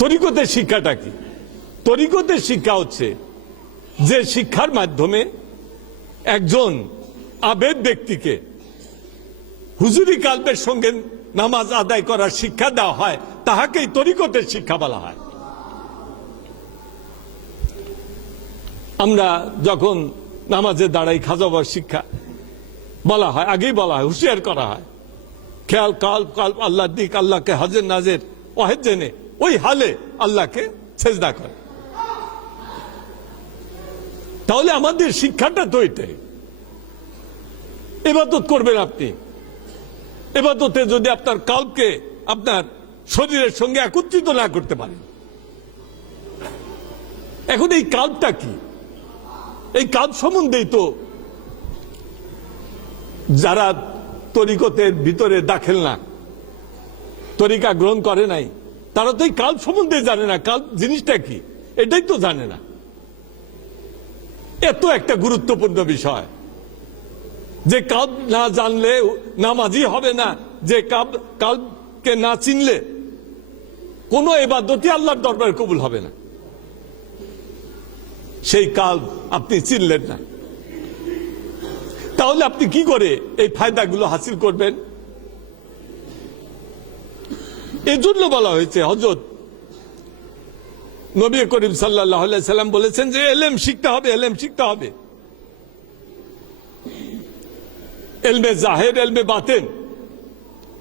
তরিকতের শিক্ষাটা কি? তরিকতের শিক্ষা হচ্ছে যে শিক্ষার মাধ্যমে একজন আবেদ ব্যক্তিকে হুজুরি কালবের সঙ্গে নামাজ আদায় করার শিক্ষা দেওয়া হয়, তাহাকেই তরিকতের শিক্ষা বলা হয়। আমরা যখন নামাজে দাঁড়াই, খাজা বাবার শিক্ষা বলা হয়, আগেই বলা হয়, হুঁশিয়ার করা হয়, খেয়াল কাল কাল আল্লাহর দিক, আল্লাহকে হাজের নাজের ওয়াহেদ জেনে ওই হালে আল্লাহকে সেজদা করে। তাহলে আমাদের শিক্ষাটা তো এটাই। ইবাদত করবেন আপনি, ইবাদতে যদি আপনার কালকে আপনার শরীরের সঙ্গে একত্রিত না করতে পারেন, এখন এই কালটা কি? এই কাল সম্বন্ধেই তো যারা তরিকতের ভিতরে দাখিল না, তরিকা গ্রহণ করে নাই, তারা তো এই কাল সম্বন্ধে জানে না। কাল জিনিসটা কি এটাই তো জানে না। এত একটা গুরুত্বপূর্ণ বিষয় যে কাল না জানলে নামাজই হবে না, যে কালকে না চিনলে কোনো ইবাদতই আল্লাহর দরবারে কবুল হবে না। সেই কাল আপনি চিনলেন না, তাহলে আপনি কি করে এই ফায়দাগুলো হাসিল করবেন? এই জন্য বলা হয়েছে, হযরত নবী করিম সাল্লাল্লাহু আলাইহি সাল্লাম বলেছেন যে ইলম শিখতে হবে, ইলম শিখতে হবে। ইলমে জাহির, ইলমে বাতিন।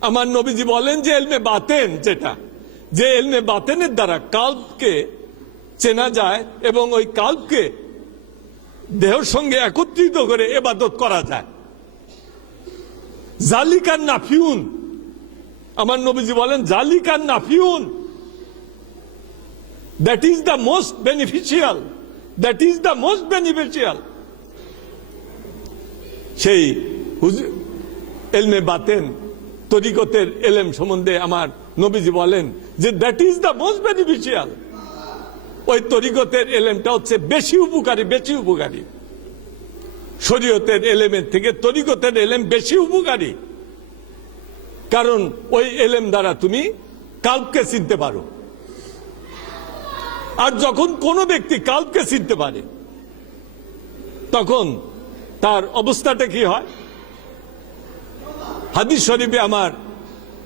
আমার নবীজি বলেন যে ইলমে বাতিন যেটা, যে ইলমে বাতিনের দ্বারা কালবকে চেনা যায় এবং ওই কালবকে দেহের সঙ্গে একত্রিত করে ইবাদত করা যায়, জালিকান নাফিউন। আমার নবীজি বলেন জালিকান নাফিউন, that is the most beneficial, that is the most beneficial। সেই ইলমে বাতেন তরিকতের ইলম সম্বন্ধে আমার নবীজি বলেন যে that is the most beneficial. ওই তরিকতের ইলমটা হচ্ছে বেশি উপকারী, বেশি উপকারী। শরীয়তের ইলমের থেকে তরিকতের ইলম বেশি উপকারী, কারণ ওই ইলম দ্বারা তুমি কালবকে চিনতে পারো। আর যখন কোনো ব্যক্তি কালবকে চিনতে পারে, তখন তার অবস্থাটা কি হয়? হাদিস শরীফে আমার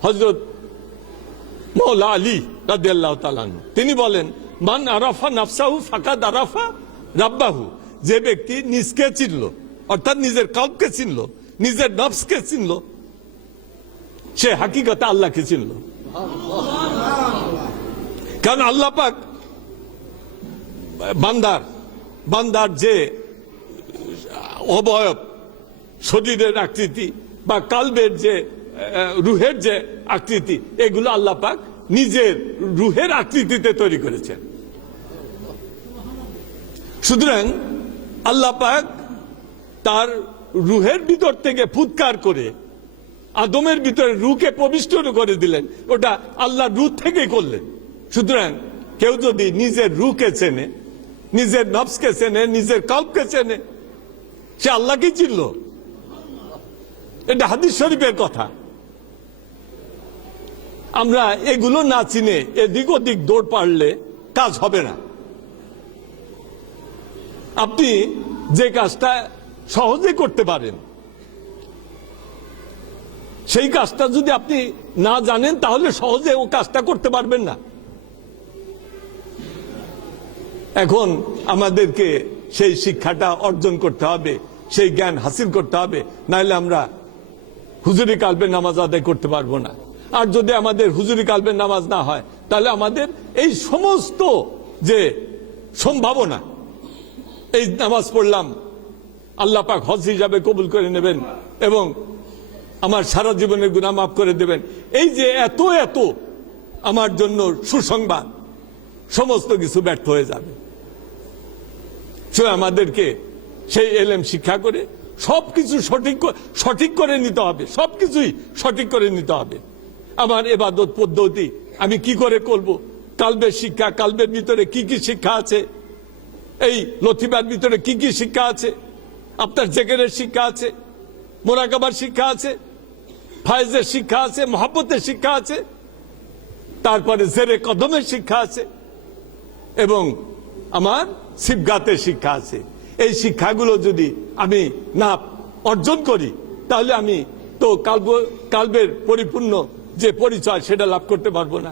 হযরত মাওলা আলী রাদিয়াল্লাহু তাআলা আনহু তিনি বলেন, মান আরাফা নাফসাহু ফাকাদ আরাফা রাব্বাহু। যে ব্যক্তি নিজকে চিনল, অর্থাৎ নিজের কালবকে চিনল, নিজের নফসকে চিনল, সে হাকিকতে আল্লাহকে চিনল। কারণ আল্লাহ পাক বান্দার যে অবয়ব, শরীরের আকৃতি বা কালবের যে রুহের যে আকৃতি, এগুলো আল্লাহ পাক নিজের রুহের আকৃতিতে তৈরি করেছেন। সুতরাং আল্লাহ পাক তার রুহের ভিতর থেকে ফুৎকার করে আদমের ভিতরে রুহকে প্রবিষ্ট করে দিলেন, ওটা আল্লাহ রুহ থেকে করলেন। সুতরাং কেউ যদি নিজের রুহকে চেনে, নিজের নফসকে চেনে, নিজের কল্পকে চেনে, সে আল্লাহকে চিনল। এটা হাদিস শরীফের কথা। আমরা এগুলো না চিনে এদিক ওদিক দৌড় পারলে কাজ হবে না। আপনি যে কাজটা সহজে করতে পারেন, সেই কাজটা যদি আপনি না জানেন, তাহলে সহজে ও কাজটা করতে পারবেন না। এখন আমাদেরকে সেই শিক্ষাটা অর্জন করতে হবে, সেই জ্ঞান হাসিল করতে হবে, নাহলে আমরা হুজুরি কালবের নামাজ আদায় করতে পারবো না। আর যদি আমাদের হুজুরি কালবের নামাজ না হয়, তাহলে আমাদের এই সমস্ত যে সম্ভাবনা, এই নামাজ পড়লাম আল্লাহ পাক হজ হিসাবে কবুল করে নেবেন এবং আমার সারা জীবনের গুনাহ মাফ করে দেবেন, এই যে এত এত আমার জন্য সুসংবাদ, সমস্ত কিছু ব্যর্থ হয়ে যাবে। সে আমাদেরকে সেই ইলম শিক্ষা করে সবকিছু সঠিক করে নিতে হবে, সবকিছুই সঠিক করে নিতে হবে। আমার ইবাদত পদ্ধতি আমি কি করে করব, কালবের শিক্ষা, কালবের ভিতরে কি কি শিক্ষা আছে, এই লতিফার ভিতরে কি কি শিক্ষা আছে, আপনার জিকিরের শিক্ষা আছে, মুরাকাবার শিক্ষা আছে, ফায়েজের শিক্ষা আছে, মহব্বতের শিক্ষা আছে, তারপরে জেরে কদমের শিক্ষা আছে এবং আমার সিবগাতের শিক্ষা আছে। এই শিক্ষাগুলো যদি আমি না অর্জন করি তাহলে আমি তো কালবের পরিপূর্ণ যে পরিচয় সেটা লাভ করতে পারবো না।